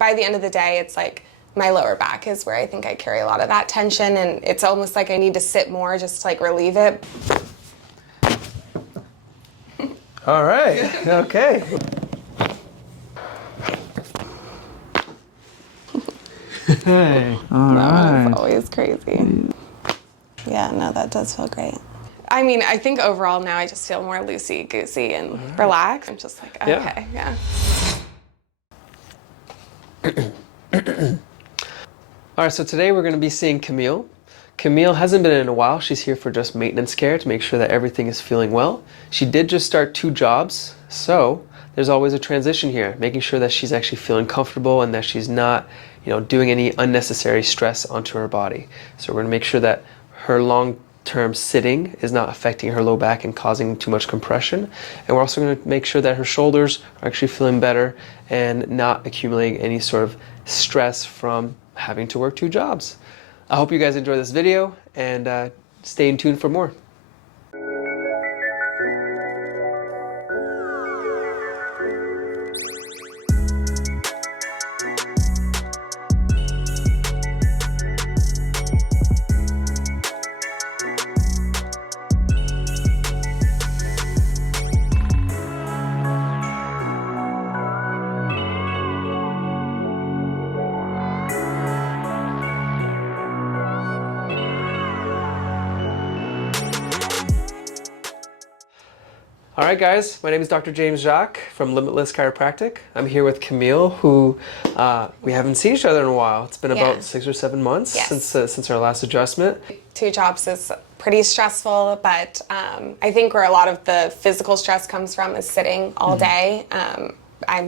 by the end of the day, it's like my lower back is where I think I carry a lot of that tension, and it's almost like I need to sit more just to like relieve it. All right, okay. Hey, all right. It's always crazy. Yeah, no, that does feel great. I mean, I think overall now I just feel more loosey-goosey and relaxed. I'm just like, okay, yeah. All right, so today we're going to be seeing Camille. Camille hasn't been in a while. She's here for just maintenance care to make sure that everything is feeling well. She did just start 2 jobs, so there's always a transition here, making sure that she's actually feeling comfortable and that she's not, doing any unnecessary stress onto her body. So we're going to make sure that her long-term sitting is not affecting her low back and causing too much compression. And we're also going to make sure that her shoulders are actually feeling better and not accumulating any sort of stress from having to work 2 jobs. I hope you guys enjoy this video and stay tuned for more. All right, guys, my name is Dr. James Jacques from Limitless Chiropractic. I'm here with Camille, who we haven't seen each other in a while. It's been about 6 or 7 months since our last adjustment. 2 jobs is pretty stressful, but I think where a lot of the physical stress comes from is sitting all day.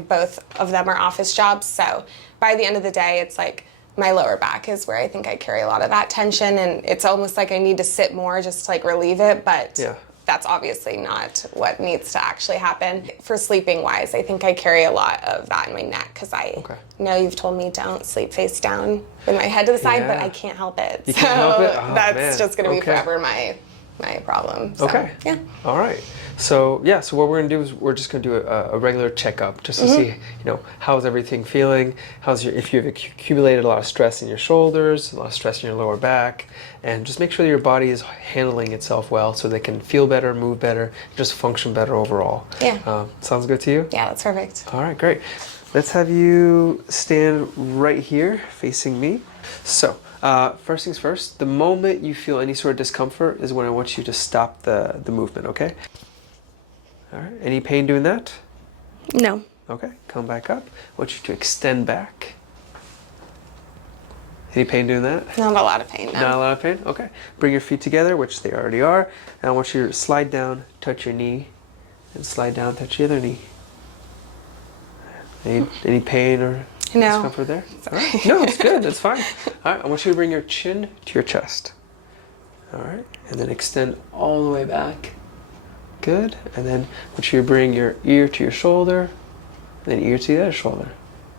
Both of them are office jobs, so by the end of the day, it's like my lower back is where I think I carry a lot of that tension, and it's almost like I need to sit more just to like relieve it, but that's obviously not what needs to actually happen. For sleeping wise, I think I carry a lot of that in my neck because I know you've told me don't sleep face down with my head to the side, but I can't help it. You can't help it? Oh, that's just going to be forever my problem. So, yeah. All right. So what we're gonna do is we're just gonna do a regular checkup just to see, how's everything feeling, if you've accumulated a lot of stress in your shoulders, a lot of stress in your lower back, and just make sure that your body is handling itself well so they can feel better, move better, just function better overall. Yeah. Sounds good to you? Yeah, that's perfect. All right, great. Let's have you stand right here facing me. So, first things first, the moment you feel any sort of discomfort is when I want you to stop the movement, okay? All right, any pain doing that? No. Okay, come back up. I want you to extend back. Any pain doing that? Not a lot of pain, no. Not a lot of pain? Okay. Bring your feet together, which they already are. And I want you to slide down, touch your knee, and slide down, touch the other knee. Any pain or discomfort there? Sorry. Right. No, it's good. That's fine. All right, I want you to bring your chin to your chest. All right, and then extend all the way back. Good. And then I want you to bring your ear to your shoulder, and then ear to the other shoulder.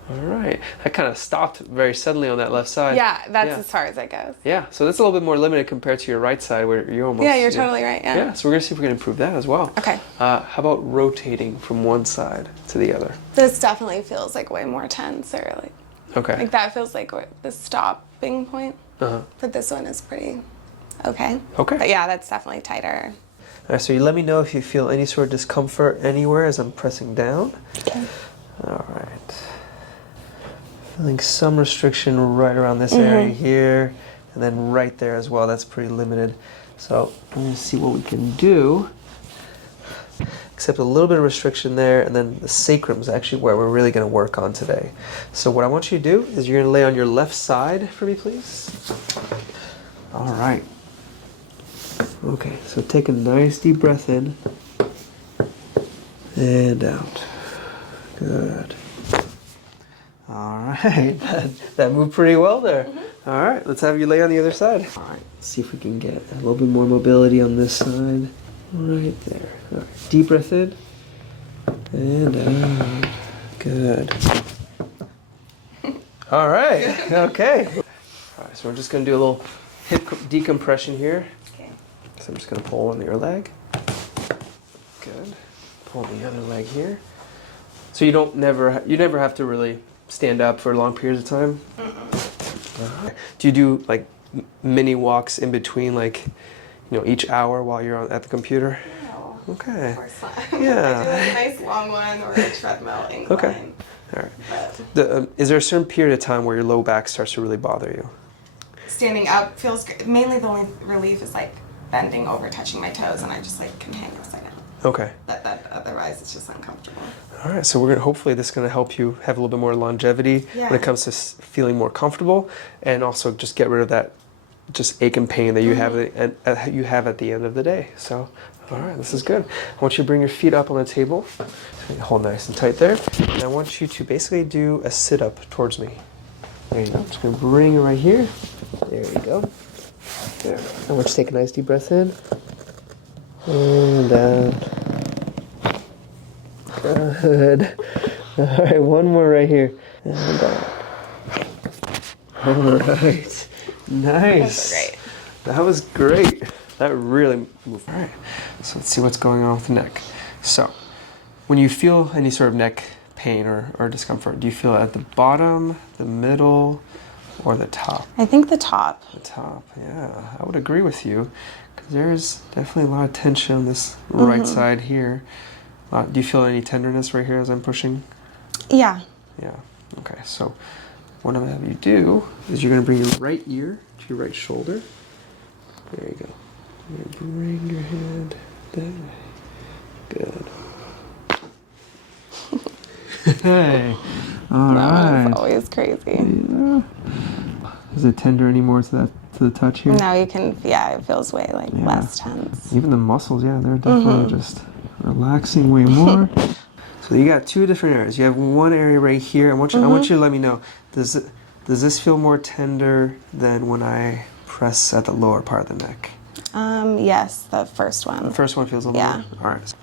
All right. That kind of stopped very suddenly on that left side. Yeah, that's as far as it goes. Yeah, so that's a little bit more limited compared to your right side where you're almost... Yeah, you're totally right, yeah. Yeah, so we're going to see if we can improve that as well. Okay. How about rotating from one side to the other? This definitely feels like way more tense, or like... Okay. Like that feels like the stopping point. But this one is pretty okay. Okay. But yeah, that's definitely tighter. All right, so you let me know if you feel any sort of discomfort anywhere as I'm pressing down. Okay. All right. Feeling some restriction right around this area here, and then right there as well. That's pretty limited. So I'm going to see what we can do. Except a little bit of restriction there, and then the sacrum is actually where we're really going to work on today. So what I want you to do is you're going to lay on your left side for me, please. All right. Okay, so take a nice deep breath in and out. Good. All right, that moved pretty well there. All right, let's have you lay on the other side. All right, let's see if we can get a little bit more mobility on this side. Right there. All right, deep breath in and out. Good. All right, okay. All right, so we're just gonna do a little hip decompression here. Okay. So I'm just gonna pull on your leg. Good. Pull the other leg here. So you never have to really stand up for long periods of time? Do you do like mini walks in between, like, each hour while you're at the computer? No. Okay. Of course not. Yeah. I do like a nice long one or a treadmill incline. Okay. All right. But Is there a certain period of time where your low back starts to really bother you? standing up feels good. Mainly the only relief is like bending over, touching my toes, and I just like can hang upside down. Okay. That otherwise it's just uncomfortable. All right, so hopefully this is gonna help you have a little bit more longevity Yeah. when it comes to feeling more comfortable, and also just get rid of that just ache and pain that you have at the end of the day. So, all right, this is good. I want you to bring your feet up on the table, hold nice and tight there, and I want you to basically do a sit up towards me. There you go. I'm just gonna bring it right here. There you go. There. I want you to take a nice deep breath in and down. Good. All right, one more right here. And down. All right. Nice. Great. That was great. That really moved. All right. So let's see what's going on with the neck. So when you feel any sort of neck pain or discomfort, do you feel it at the bottom, the middle, or the top? I think the top. The top, yeah. I would agree with you, because there's definitely a lot of tension on this right side here. Do you feel any tenderness right here as I'm pushing? Yeah. Yeah. Okay, so what I'm going to have you do is you're going to bring your right ear to your right shoulder. There you go. You're going to bring your hand down. Good. Hey. All right. It's always crazy. Yeah. Is it tender anymore to the touch here? Now you can, it feels way less tense. Even the muscles, yeah, they're definitely just relaxing way more. So you got two different areas. You have one area right here. I want you to let me know. Does this feel more tender than when I press at the lower part of the neck? Yes, the first one. The first one feels a little more? All right.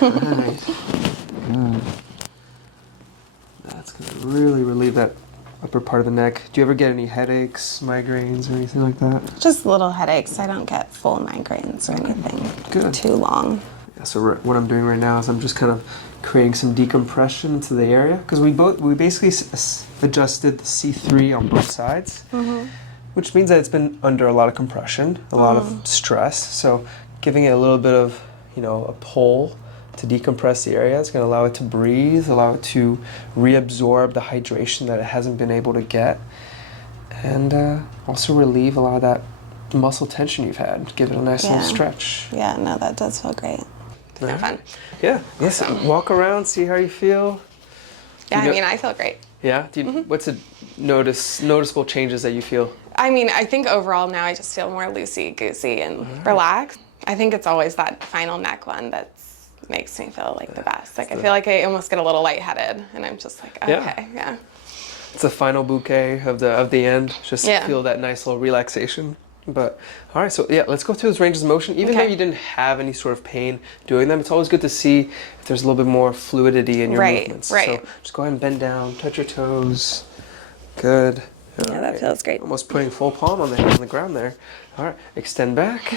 Nice. Good. That's going to really relieve that upper part of the neck. Do you ever get any headaches, migraines, or anything like that? Just little headaches. I don't get full migraines or anything. Good. Too long. Yeah, so what I'm doing right now is I'm just kind of creating some decompression to the area, because we basically adjusted the C3 on both sides, which means that it's been under a lot of compression, a lot of stress. So giving it a little bit of a pull to decompress the area is going to allow it to breathe, allow it to reabsorb the hydration that it hasn't been able to get, and also relieve a lot of that muscle tension you've had. Give it a nice little stretch. Yeah, no, that does feel great. Have fun. Yeah. Yes. Walk around, see how you feel. Yeah, I feel great. Yeah. What's the noticeable changes that you feel? I think overall now I just feel more loosey-goosey and relaxed. I think it's always that final neck one that makes me feel like the best. Like I feel like I almost get a little lightheaded, and I'm just like, okay, yeah. It's the final bouquet of the end. Just feel that nice little relaxation. But all right, so let's go through those ranges of motion. Even though you didn't have any sort of pain doing them, it's always good to see if there's a little bit more fluidity in your movements. Right. So just go ahead and bend down, touch your toes. Good. Yeah, that feels great. Almost putting full palm on the ground there. All right, extend back.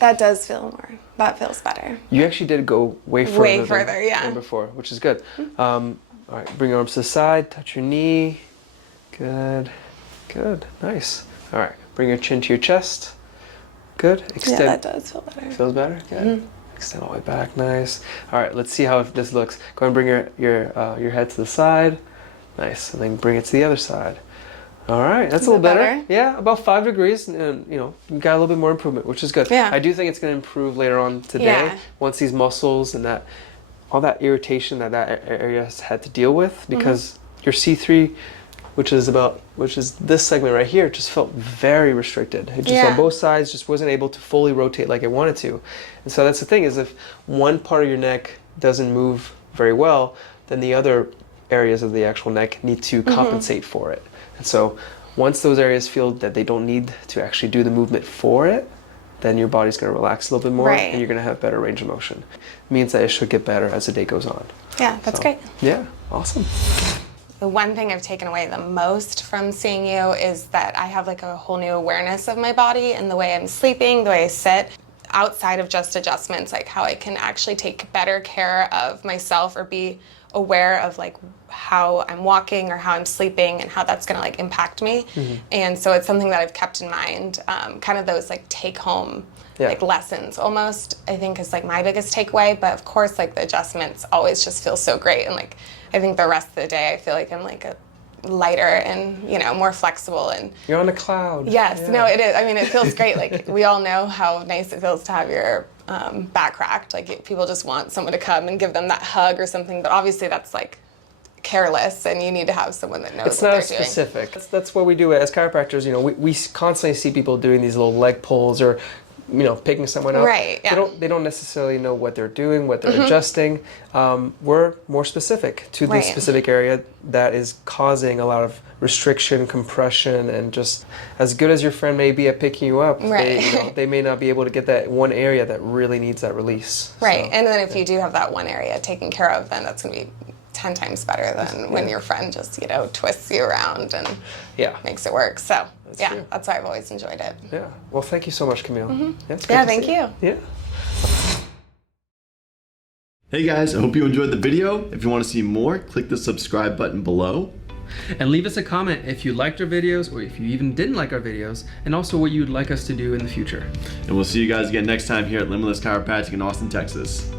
That does feel more. That feels better. You actually did go way further than before, which is good. All right, bring your arms to the side, touch your knee. Good. Nice. All right, bring your chin to your chest. Good. Extend. Yeah, that does feel better. Feels better? Good. Extend all the way back. Nice. All right, let's see how this looks. Go ahead and bring your head to the side. Nice. And then bring it to the other side. All right, that's a little better. Yeah, about 5 degrees, and you got a little bit more improvement, which is good. Yeah. I do think it's going to improve later on today Yeah. once these muscles and all that irritation that area has had to deal with, because your C3, which is this segment right here, just felt very restricted. It just on both sides just wasn't able to fully rotate like it wanted to. And so that's the thing, is if one part of your neck doesn't move very well, then the other areas of the actual neck need to compensate for it. And so once those areas feel that they don't need to actually do the movement for it, then your body's going to relax a little bit more, and you're going to have better range of motion. It means that it should get better as the day goes on. Yeah, that's great. Yeah, awesome. The one thing I've taken away the most from seeing you is that I have like a whole new awareness of my body and the way I'm sleeping, the way I sit. outside of just adjustments, like how I can actually take better care of myself or be aware of like how I'm walking or how I'm sleeping and how that's going to like impact me. And so it's something that I've kept in mind, kind of those like take home like lessons almost, I think is like my biggest takeaway. But of course, like the adjustments always just feel so great. And like, I think the rest of the day, I feel like I'm like a lighter and, you know, more flexible. And you're on a cloud. Yes, no, it is. I mean, it feels great. Like we all know how nice it feels to have your back cracked. Like people just want someone to come and give them that hug or something. But obviously that's like careless, and you need to have someone that knows what they're doing. It's not specific. That's what we do as chiropractors. You know, we constantly see people doing these little leg pulls or, you know, picking someone up. Right. Yeah. They don't necessarily know what they're doing, what they're adjusting. We're more specific to the specific area that is causing a lot of restriction, compression, and just as good as your friend may be at picking you up, they may not be able to get that one area that really needs that release. Right. So, and then if you do have that one area taken care of, then that's going to be 10 times better than when your friend just, you know, twists you around and makes it work. So that's why I've always enjoyed it. Yeah. Well, thank you so much, Camille. Thank you. Yeah. Hey guys, I hope you enjoyed the video. If you want to see more, click the subscribe button below. And leave us a comment if you liked our videos or if you even didn't like our videos, and also what you'd like us to do in the future. And we'll see you guys again next time here at Limitless Chiropractic in Austin, Texas.